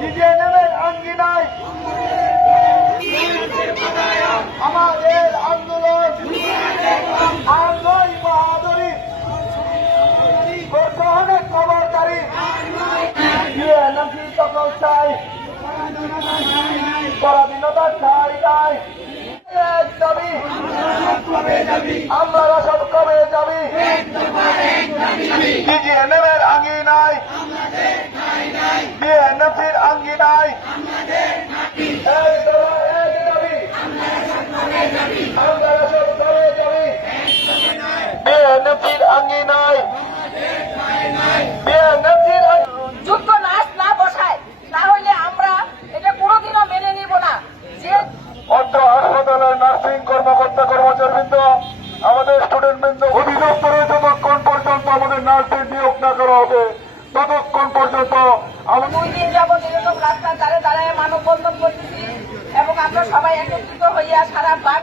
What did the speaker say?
নিজে নেমের আঙ্গিনায় আমাদের আন্দোলন আর নয় বাহাদুরি প্রশাসনের খবরদারি চাই নাই দাবি আমরা সব কবে যাবি নিজে নেমের বিএনএফির যোগ্য নাচ না বসায় তাহলে আমরা এটা কোনোদিনও মেনে নিব না। যে অর্থ হাসপাতালের নার্সিং কর্মকর্তা কর্মচারীবৃন্দ আমাদের স্টুডেন্ট বৃন্দ অধিদপ্তরে যতক্ষণ পর্যন্ত আমাদের নার্সের নিয়োগ না করা হবে ততক্ষণ পর্যন্ত দুই দিন দাঁড়ায় এবং আমরা সবাই একত্রিত হইয়া সারা বাং